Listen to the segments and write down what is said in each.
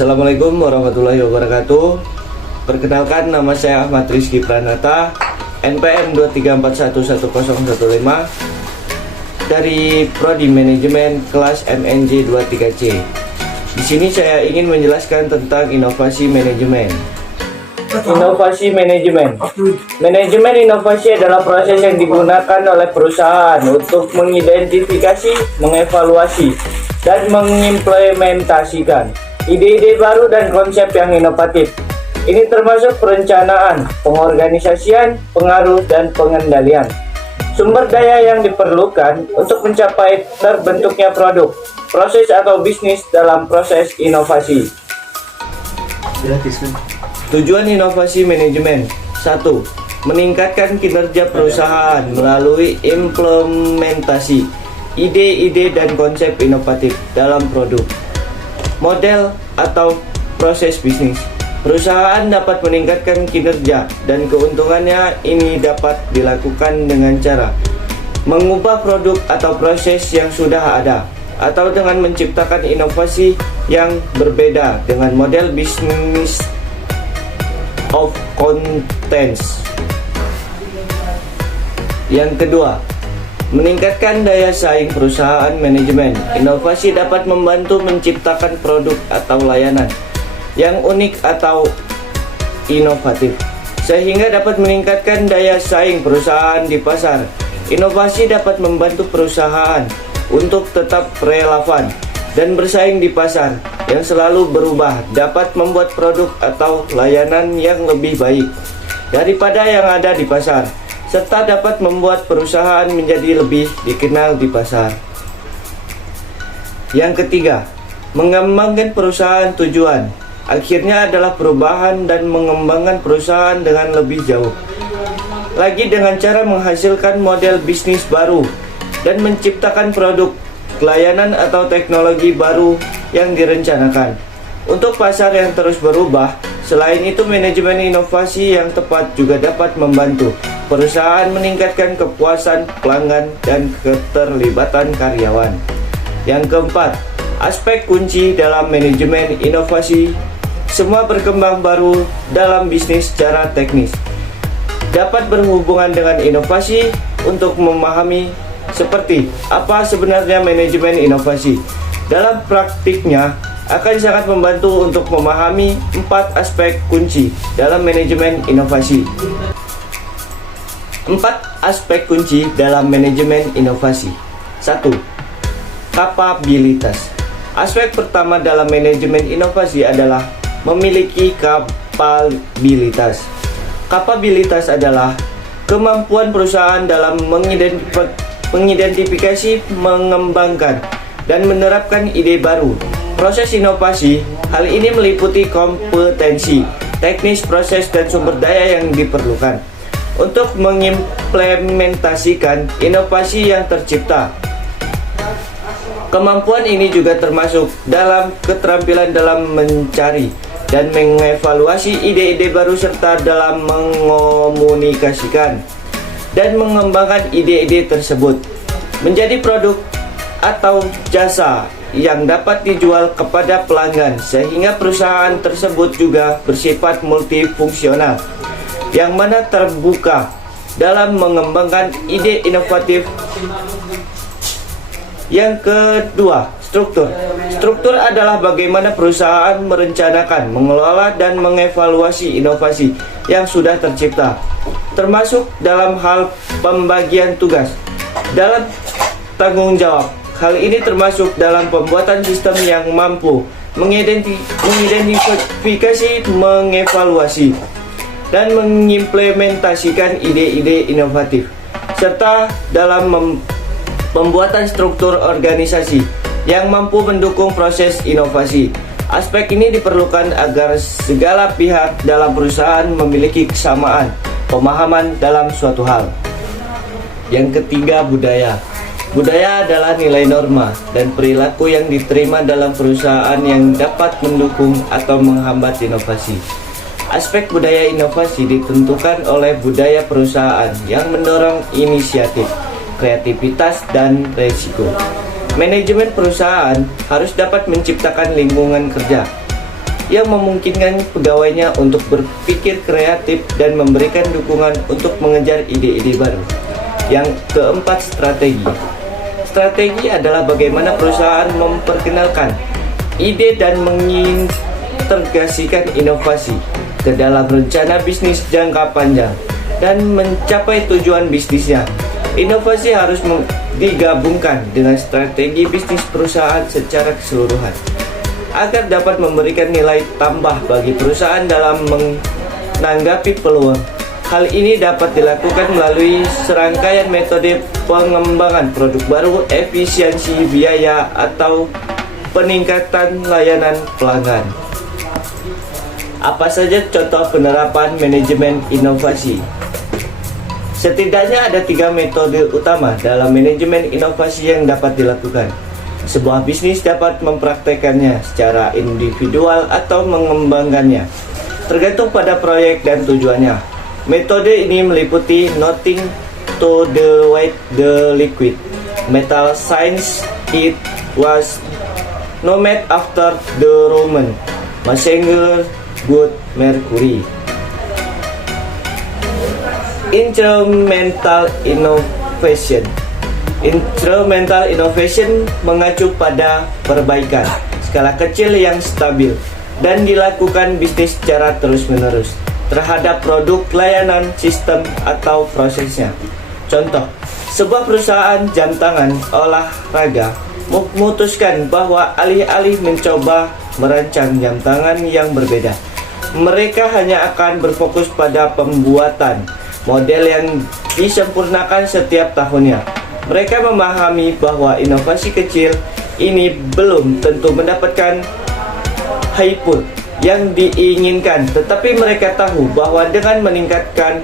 Assalamualaikum warahmatullahi wabarakatuh. Perkenalkan, nama saya Ahmad Rizky Pranata, NPM 234110015 dari Prodi Manajemen kelas MNJ 23C. Di sini saya ingin menjelaskan tentang inovasi manajemen. Inovasi manajemen. Manajemen inovasi adalah proses yang digunakan oleh perusahaan untuk mengidentifikasi, mengevaluasi, dan mengimplementasikan ide-ide baru dan konsep yang inovatif. Ini termasuk perencanaan, pengorganisasian, pengaruh, dan pengendalian sumber daya yang diperlukan untuk mencapai terbentuknya produk, proses atau bisnis dalam proses inovasi. Tujuan inovasi manajemen: 1. Meningkatkan kinerja perusahaan melalui implementasi ide-ide dan konsep inovatif dalam produk, model atau proses bisnis. Perusahaan dapat meningkatkan kinerja dan keuntungannya. Ini dapat dilakukan dengan cara mengubah produk atau proses yang sudah ada, atau dengan menciptakan inovasi yang berbeda dengan model bisnis of contents. Yang kedua, meningkatkan daya saing perusahaan. Manajemen inovasi dapat membantu menciptakan produk atau layanan yang unik atau inovatif, sehingga dapat meningkatkan daya saing perusahaan di pasar. Inovasi dapat membantu perusahaan untuk tetap relevan dan bersaing di pasar yang selalu berubah, dapat membuat produk atau layanan yang lebih baik daripada yang ada di pasar, serta dapat membuat perusahaan menjadi lebih dikenal di pasar. Yang ketiga, mengembangkan perusahaan. Tujuan akhirnya adalah perubahan dan mengembangkan perusahaan dengan lebih jauh lagi dengan cara menghasilkan model bisnis baru dan menciptakan produk, layanan atau teknologi baru yang direncanakan untuk pasar yang terus berubah. Selain itu, manajemen inovasi yang tepat juga dapat membantu perusahaan meningkatkan kepuasan pelanggan dan keterlibatan karyawan. Yang keempat, aspek kunci dalam manajemen inovasi. Semua berkembang baru dalam bisnis secara teknis dapat berhubungan dengan inovasi. Untuk memahami seperti apa sebenarnya manajemen inovasi dalam praktiknya akan sangat membantu untuk memahami 4 aspek kunci dalam manajemen inovasi. 4 aspek kunci dalam manajemen inovasi. 1. Kapabilitas. Aspek pertama dalam manajemen inovasi adalah memiliki kapabilitas. Kapabilitas adalah kemampuan perusahaan dalam mengidentifikasi, mengembangkan, dan menerapkan ide baru. Proses inovasi, hal ini meliputi kompetensi, teknis, proses, dan sumber daya yang diperlukan untuk mengimplementasikan inovasi yang tercipta. Kemampuan ini juga termasuk dalam keterampilan dalam mencari dan mengevaluasi ide-ide baru, serta dalam mengomunikasikan dan mengembangkan ide-ide tersebut menjadi produk atau jasa yang dapat dijual kepada pelanggan, sehingga perusahaan tersebut juga bersifat multifungsional yang mana terbuka dalam mengembangkan ide inovatif. Yang kedua, struktur. Struktur adalah bagaimana perusahaan merencanakan, mengelola, dan mengevaluasi inovasi yang sudah tercipta, termasuk dalam hal pembagian tugas dalam tanggung jawab. Hal ini termasuk dalam pembuatan sistem yang mampu mengidentifikasi, mengevaluasi, dan mengimplementasikan ide-ide inovatif, serta dalam pembuatan struktur organisasi yang mampu mendukung proses inovasi. Aspek ini diperlukan agar segala pihak dalam perusahaan memiliki kesamaan pemahaman dalam suatu hal. Yang ketiga, budaya. Budaya adalah nilai norma dan perilaku yang diterima dalam perusahaan yang dapat mendukung atau menghambat inovasi. Aspek budaya inovasi ditentukan oleh budaya perusahaan yang mendorong inisiatif, kreativitas, dan resiko. Manajemen perusahaan harus dapat menciptakan lingkungan kerja yang memungkinkan pegawainya untuk berpikir kreatif dan memberikan dukungan untuk mengejar ide-ide baru. Yang keempat, strategi. Strategi adalah bagaimana perusahaan memperkenalkan ide dan mengintegrasikan inovasi ke dalam rencana bisnis jangka panjang dan mencapai tujuan bisnisnya. Inovasi harus digabungkan dengan strategi bisnis perusahaan secara keseluruhan agar dapat memberikan nilai tambah bagi perusahaan dalam menanggapi peluang. Hal ini dapat dilakukan melalui serangkaian metode pengembangan produk baru, efisiensi biaya, atau peningkatan layanan pelanggan. Apa saja contoh penerapan manajemen inovasi? Setidaknya ada 3 metode utama dalam manajemen inovasi yang dapat dilakukan. Sebuah bisnis dapat mempraktekannya secara individual atau mengembangkannya, tergantung pada proyek dan tujuannya. Metode ini meliputi nothing to the white the liquid metal since it was named after the Roman messenger God Mercury. Incremental innovation. Incremental innovation mengacu pada perbaikan skala kecil yang stabil dan dilakukan bisnis secara terus-menerus terhadap produk, layanan, sistem, atau prosesnya. Contoh, sebuah perusahaan jam tangan olahraga memutuskan bahwa alih-alih mencoba merancang jam tangan yang berbeda, mereka hanya akan berfokus pada pembuatan model yang disempurnakan setiap tahunnya. Mereka memahami bahwa inovasi kecil ini belum tentu mendapatkan output yang diinginkan, tetapi mereka tahu bahwa dengan meningkatkan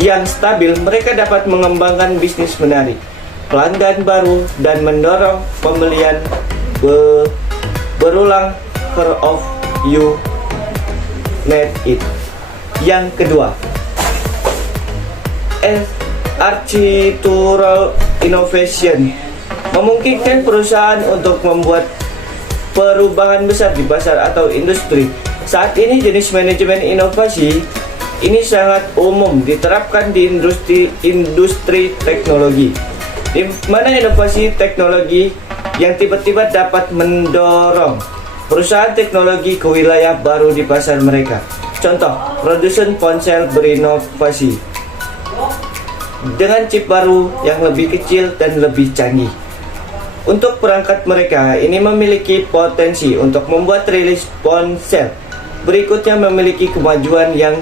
yang stabil, mereka dapat mengembangkan bisnis menarik, pelanggan baru, dan mendorong pembelian berulang of you need it. Yang kedua, architectural innovation memungkinkan perusahaan untuk membuat perubahan besar di pasar atau industri. Saat ini jenis manajemen inovasi ini sangat umum diterapkan di industri teknologi, di mana inovasi teknologi yang tiba-tiba dapat mendorong perusahaan teknologi ke wilayah baru di pasar mereka. Contoh, produsen ponsel berinovasi dengan chip baru yang lebih kecil dan lebih canggih. Untuk perangkat mereka, ini memiliki potensi untuk membuat rilis ponsel berikutnya memiliki kemajuan yang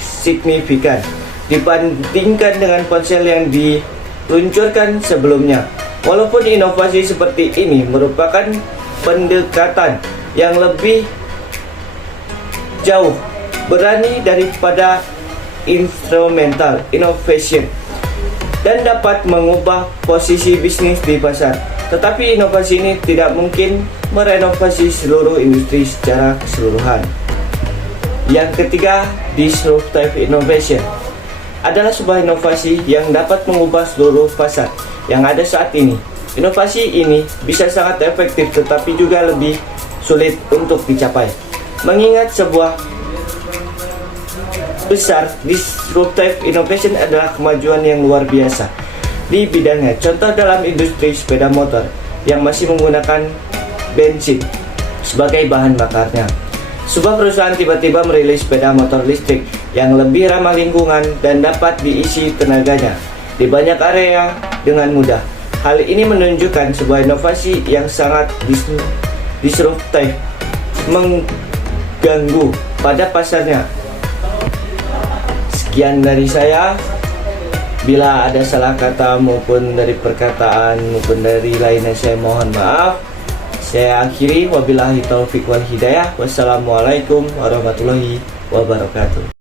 signifikan dibandingkan dengan ponsel yang diluncurkan sebelumnya. Walaupun inovasi seperti ini merupakan pendekatan yang lebih jauh berani daripada instrumental innovation dan dapat mengubah posisi bisnis di pasar, tetapi inovasi ini tidak mungkin merenovasi seluruh industri secara keseluruhan. Yang ketiga, disruptive innovation adalah sebuah inovasi yang dapat mengubah seluruh pasar yang ada saat ini. Inovasi ini bisa sangat efektif tetapi juga lebih sulit untuk dicapai, mengingat sebuah besar. Disruptive innovation adalah kemajuan yang luar biasa di bidangnya. Contoh dalam industri sepeda motor yang masih menggunakan bensin sebagai bahan bakarnya. Sebuah perusahaan tiba-tiba merilis sepeda motor listrik yang lebih ramah lingkungan dan dapat diisi tenaganya di banyak area dengan mudah. Hal ini menunjukkan sebuah inovasi yang sangat disruptif, mengganggu pada pasarnya. Sekian dari saya. Bila ada salah kata maupun dari perkataan maupun dari lainnya, saya mohon maaf. Saya akhiri, wabillahi taufiq wal hidayah. Wassalamualaikum warahmatullahi wabarakatuh.